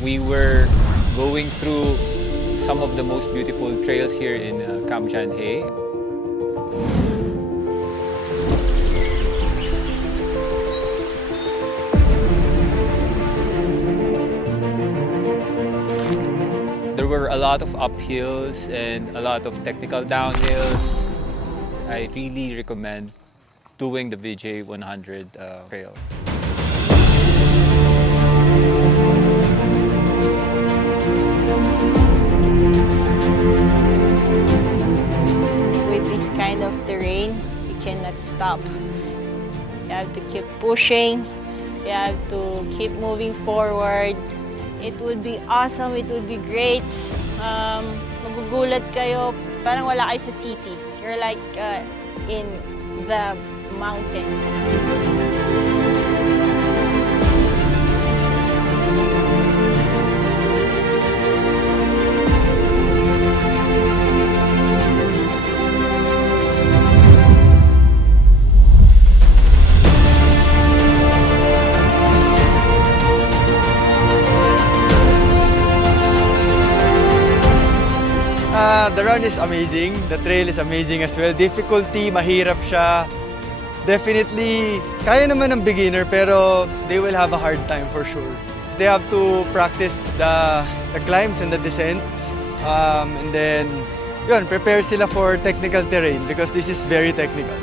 We were going through some of the most beautiful trails here in Kam Shan He. There were a lot of uphills and a lot of technical downhills. I really recommend doing the VJ 100 trail. With this kind of terrain, you cannot stop. You have to keep pushing. You have to keep moving forward. It would be awesome. It would be great. Magugulat kayo. Parang wala kayo sa city. You're like in the mountains. The run is amazing. The trail is amazing as well. Difficulty, mahirap siya. Definitely, kaya naman ng beginner pero they will have a hard time for sure. They have to practice the climbs and the descents. And then, yun, prepare sila for technical terrain because this is very technical.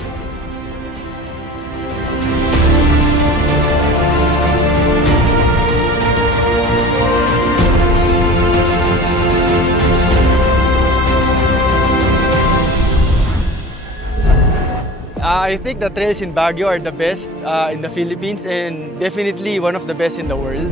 I think the trails in Baguio are the best in the Philippines and definitely one of the best in the world.